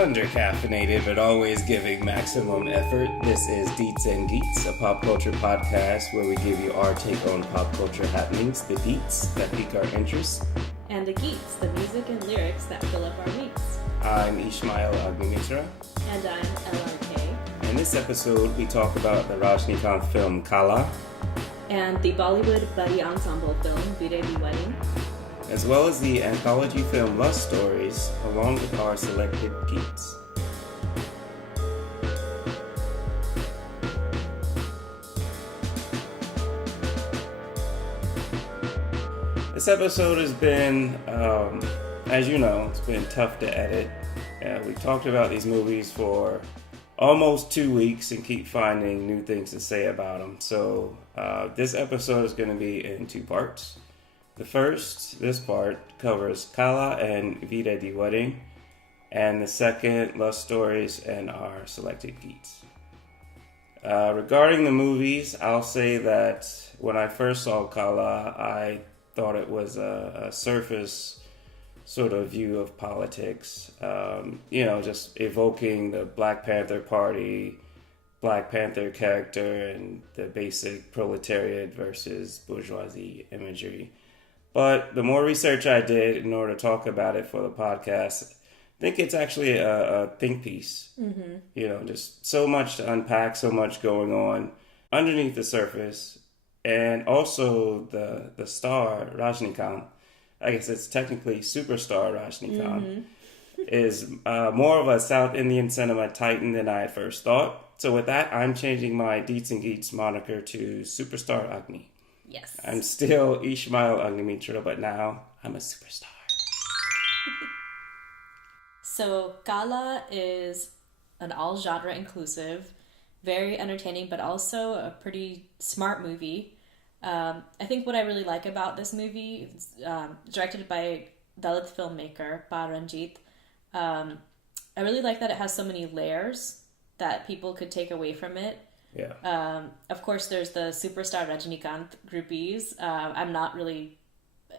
Under-caffeinated, but always giving maximum effort. This is Deets and Geets, a pop culture podcast where we give you our take on pop culture happenings, the deets that pique our interest. And the geets, the music and lyrics that fill up our weeks. I'm Ishmael Agni-Mitra. And I'm LRK. In this episode, we talk about the Rajnikant film KAALA. And the Bollywood buddy ensemble film Veere the Wedding. As well as the anthology film Love Stories, along with our selected geeks. This episode has been, as you know, it's been tough to edit. We talked about these movies for almost 2 weeks and keep finding new things to say about them. So this episode is going to be in 2 parts. This part, covers KAALA and Veere the Wedding, and the second, Love Stories and our selected geeks. Regarding the movies, I'll say that when I first saw KAALA, I thought it was a surface sort of view of politics, just evoking the Black Panther Party, Black Panther character, and the basic proletariat versus bourgeoisie imagery. But the more research I did in order to talk about it for the podcast, I think it's actually a think piece. Mm-hmm. Just so much to unpack, so much going on underneath the surface. And also the star, Rajnikant, I guess it's technically superstar Rajnikant, is more of a South Indian cinema titan than I at first thought. So with that, I'm changing my Deets and Geets moniker to Superstar Agni. Yes. I'm still Ishmael Agni-Mitra, but now I'm a superstar. So KAALA is an all-genre inclusive, very entertaining, but also a pretty smart movie. I think what I really like about this movie, directed by Dalit filmmaker Paranjit, I really like that it has so many layers that people could take away from it. Yeah. Of course, there's the Superstar Rajnikant groupies. I'm not really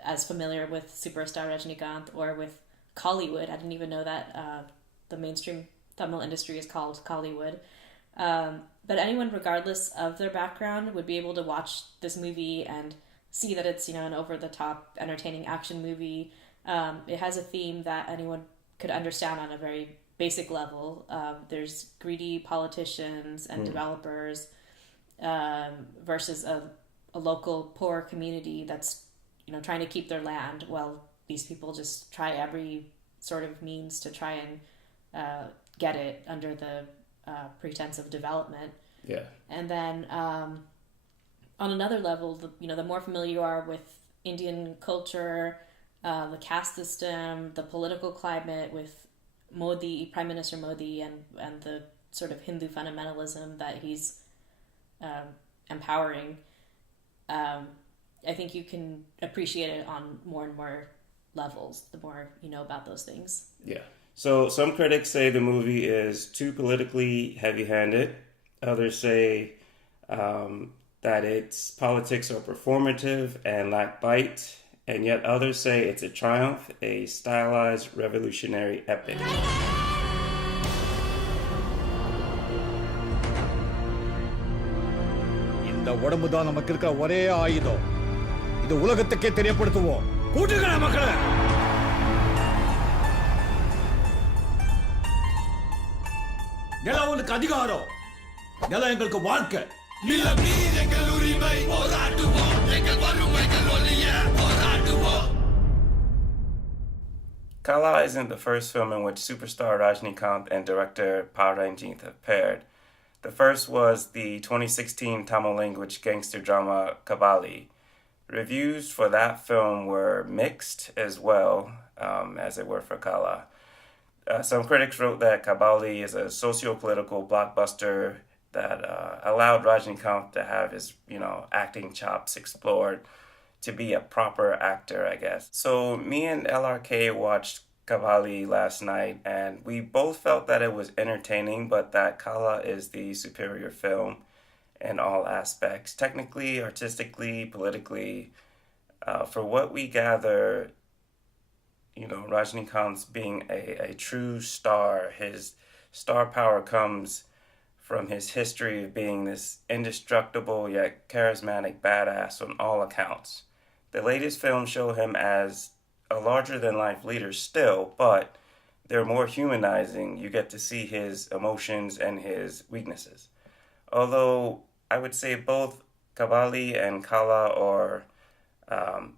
as familiar with Superstar Rajnikant or with Kollywood. I didn't even know that the mainstream Tamil industry is called Kollywood. But anyone, regardless of their background, would be able to watch this movie and see that it's, an over-the-top, entertaining action movie. It has a theme that anyone could understand on a very basic level. There's greedy politicians and developers versus a local poor community that's trying to keep their land while these people just try every sort of means to try and get it under the pretense of development. Yeah. And then on another level, the more familiar you are with Indian culture, the caste system, the political climate with Modi, Prime Minister Modi, and the sort of Hindu fundamentalism that he's empowering, I think you can appreciate it on more and more levels the more you know about those things. Yeah. So some critics say the movie is too politically heavy-handed. Others say that its politics are performative and lack bite. And yet others say it's a triumph, a stylized revolutionary epic. இந்த உடம்பு தான் நமக்கு இருக்கிற ஒரே ஆயுதம். இது உலகத்துக்கே தெரியப்படுத்துவோம். கூட்டுங்களா மக்களே. நிலம் உங்களுக்கு அதிகாரம். நிலம் எங்களுக்கு வாழ்க்கை. நிலம் நீர் எங்கள் உரிமை. போராடுவோம். எங்கள் வறுமைகள் ஒழிய போராடுவோம். KAALA isn't the first film in which superstar Rajnikant and director Paranjit have paired. The first was the 2016 Tamil language gangster drama KAALA. Reviews for that film were mixed as well, as they were for KAALA. Some critics wrote that KAALA is a socio-political blockbuster that allowed Rajnikant to have his, acting chops explored, to be a proper actor, I guess. So me and LRK watched KAALA last night, and we both felt that it was entertaining, but that KAALA is the superior film in all aspects, technically, artistically, politically. For what we gather, Rajnikant's being a true star. His star power comes from his history of being this indestructible yet charismatic badass on all accounts. The latest films show him as a larger than life leader still, but they're more humanizing. You get to see his emotions and his weaknesses. Although I would say both Kavali and KAALA are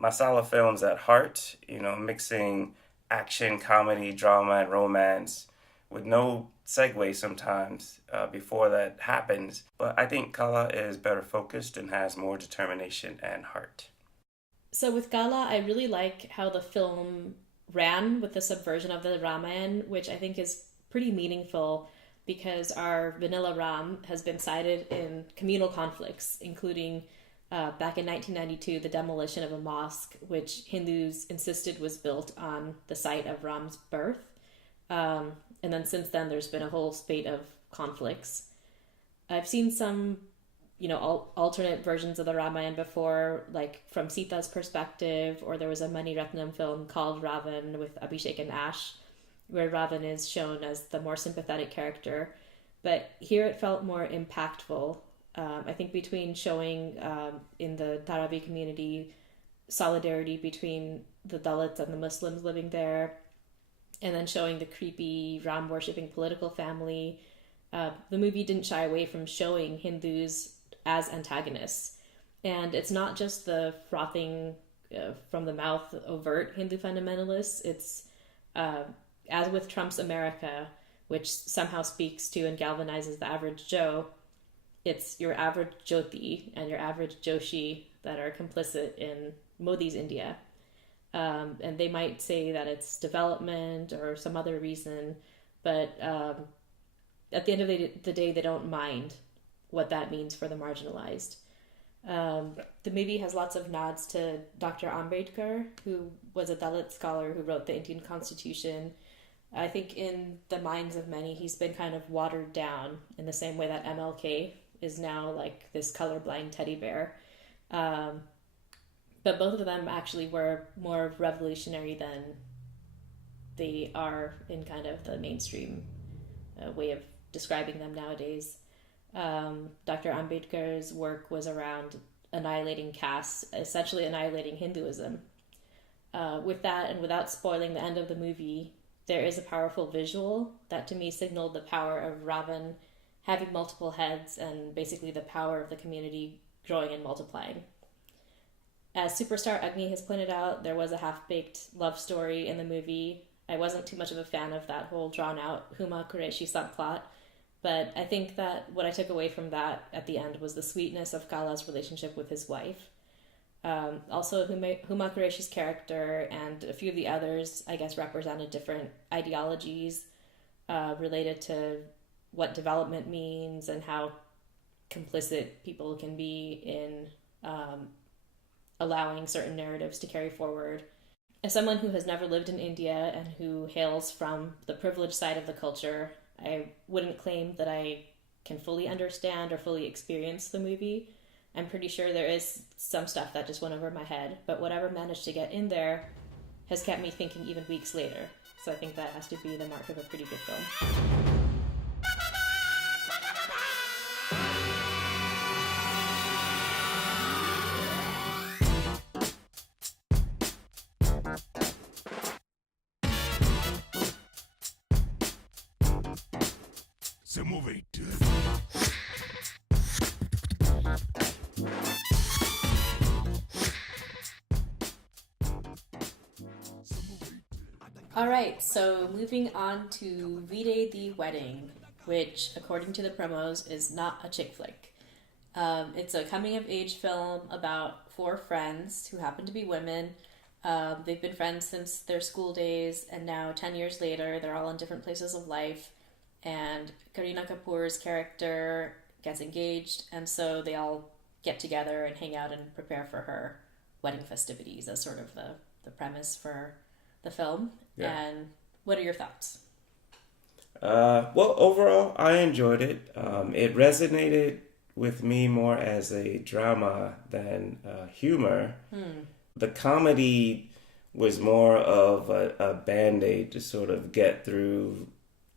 masala films at heart, mixing action, comedy, drama, and romance with no segue sometimes before that happens. But I think KAALA is better focused and has more determination and heart. So with KAALA, I really like how the film ran with the subversion of the Ramayana, which I think is pretty meaningful because our vanilla Ram has been cited in communal conflicts, including back in 1992, the demolition of a mosque, which Hindus insisted was built on the site of Ram's birth. And then since then, there's been a whole spate of conflicts. I've seen some, alternate versions of the Ramayana before, like from Sita's perspective, or there was a Mani Ratnam film called Ravan with Abhishek and Ash, where Ravan is shown as the more sympathetic character. But here it felt more impactful. I think between showing in the Dharavi community solidarity between the Dalits and the Muslims living there, and then showing the creepy Ram worshipping political family, the movie didn't shy away from showing Hindus as antagonists. And it's not just the frothing from the mouth overt Hindu fundamentalists. It's as with Trump's America, which somehow speaks to and galvanizes the average Joe. It's your average Jyoti and your average Joshi that are complicit in Modi's India. And they might say that it's development or some other reason, but at the end of the day, they don't mind what that means for the marginalized. The movie has lots of nods to Dr. Ambedkar, who was a Dalit scholar who wrote the Indian Constitution. I think in the minds of many, he's been kind of watered down in the same way that MLK is now like this colorblind teddy bear. But both of them actually were more revolutionary than they are in kind of the mainstream way of describing them nowadays. Dr. Ambedkar's work was around annihilating caste, essentially annihilating Hinduism. With that, and without spoiling the end of the movie, there is a powerful visual that to me signaled the power of Ravan having multiple heads and basically the power of the community growing and multiplying. As Superstar Agni has pointed out, there was a half-baked love story in the movie. I wasn't too much of a fan of that whole drawn-out Huma Qureshi subplot, but I think that what I took away from that at the end was the sweetness of KAALA's relationship with his wife. Also, Huma Qureshi's character and a few of the others, I guess, represented different ideologies related to what development means and how complicit people can be in allowing certain narratives to carry forward. As someone who has never lived in India and who hails from the privileged side of the culture, I wouldn't claim that I can fully understand or fully experience the movie. I'm pretty sure there is some stuff that just went over my head, but whatever managed to get in there has kept me thinking even weeks later. So I think that has to be the mark of a pretty good film. Alright, so moving on to Veere the Wedding, which, according to the promos, is not a chick flick. It's a coming-of-age film about 4 friends who happen to be women. They've been friends since their school days, and now 10 years later, they're all in different places of life, and Kareena Kapoor's character gets engaged, and so they all get together and hang out and prepare for her wedding festivities as sort of the premise for the film. Yeah. And what are your thoughts? Well, overall, I enjoyed it. It resonated with me more as a drama than humor. The comedy was more of a band-aid to sort of get through,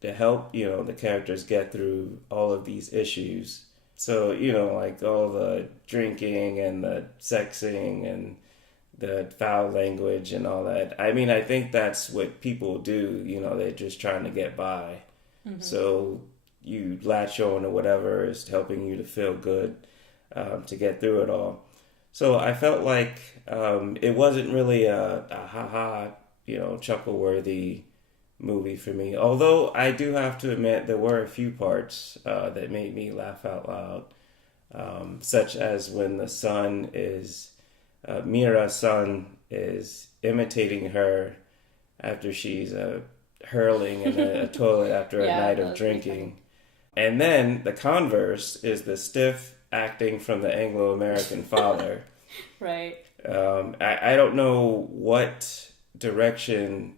to help, the characters get through all of these issues. So, like all the drinking and the sexing and the foul language and all that. I mean, I think that's what people do, they're just trying to get by. Mm-hmm. So you latch on to whatever is helping you to feel good, to get through it all. So I felt like it wasn't really a ha-ha, chuckle-worthy movie for me. Although I do have to admit there were a few parts that made me laugh out loud, such as when the son is, Mira's son is imitating her after she's hurling in a toilet after a night of drinking. And then the converse is the stiff acting from the Anglo-American father. Right. I don't know what direction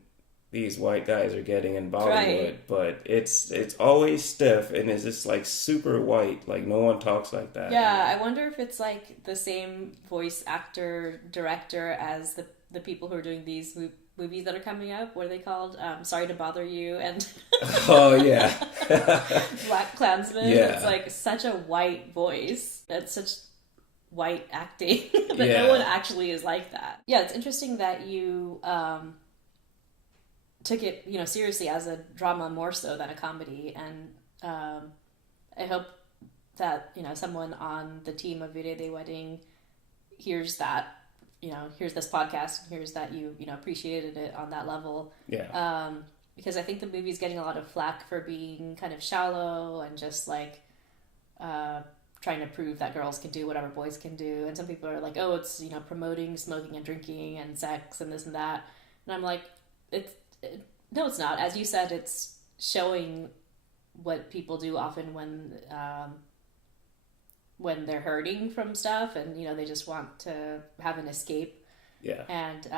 these white guys are getting in Bollywood, but it's always stiff and it's just like super white, like no one talks like that. Yeah, I wonder if it's like the same voice actor director as the people who are doing these movies that are coming up. What are they called? Sorry to Bother You and oh yeah, Black Klansman. Yeah. It's like such a white voice. That's such white acting that no one actually is like that. Yeah, it's interesting that you took it, seriously as a drama more so than a comedy, and I hope that someone on the team of Veere the Wedding hears that, hears this podcast and hears that you appreciated it on that level. Yeah. Because I think the movie's getting a lot of flack for being kind of shallow and just like trying to prove that girls can do whatever boys can do, and some people are like, oh, it's promoting smoking and drinking and sex and this and that, and I'm like, no, it's not. As you said, it's showing what people do often when they're hurting from stuff and they just want to have an escape. Yeah. And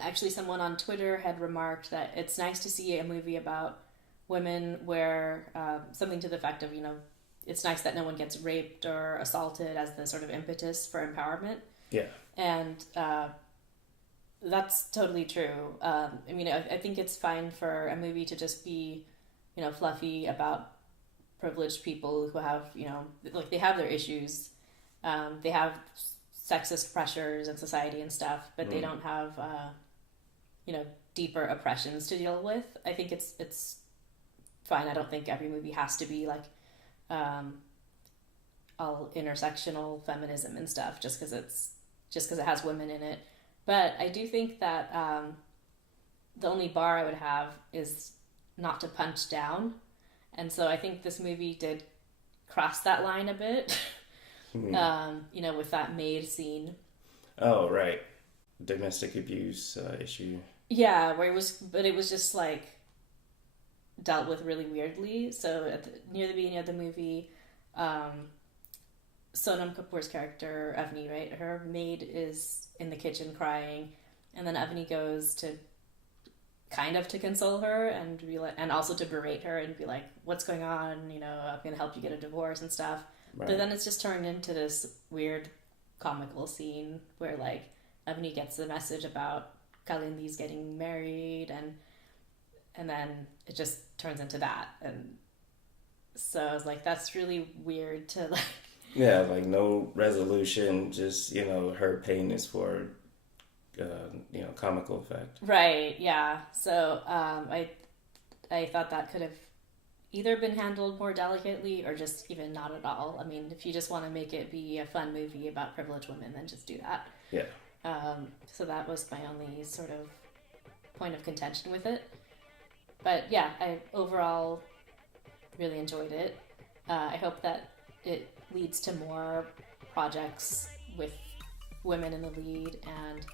actually someone on Twitter had remarked that it's nice to see a movie about women where something to the effect of it's nice that no one gets raped or assaulted as the sort of impetus for empowerment. Yeah. And that's totally true. I mean, I think it's fine for a movie to just be, fluffy about privileged people who have, like they have their issues. They have sexist pressures in society and stuff, but they don't have, deeper oppressions to deal with. I think it's fine. I don't think every movie has to be like all intersectional feminism and stuff just because it has women in it. But I do think that the only bar I would have is not to punch down. And so I think this movie did cross that line a bit, with that maid scene. Oh, right. Domestic abuse issue. Yeah, where it was just like dealt with really weirdly. So near the beginning of the movie, Sonam Kapoor's character, Avni, right? Her maid is in the kitchen crying, and then Avni goes to kind of to console her and and also to berate her and be like, what's going on? I'm going to help you get a divorce and stuff. Right. But then it's just turned into this weird comical scene where like Avni gets the message about Kalindi's getting married and then it just turns into that. And so I was like, that's really weird to like... Yeah, like no resolution, just, her pain is for, comical effect. Right, yeah. So I thought that could have either been handled more delicately or just even not at all. I mean, if you just want to make it be a fun movie about privileged women, then just do that. Yeah. So that was my only sort of point of contention with it. But yeah, I overall really enjoyed it. I hope that it leads to more projects with women in the lead and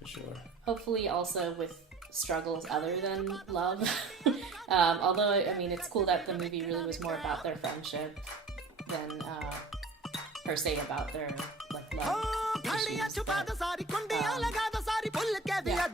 for sure. Hopefully also with struggles other than love. Although, I mean, it's cool that the movie really was more about their friendship than per se about their like love issues. But, yeah.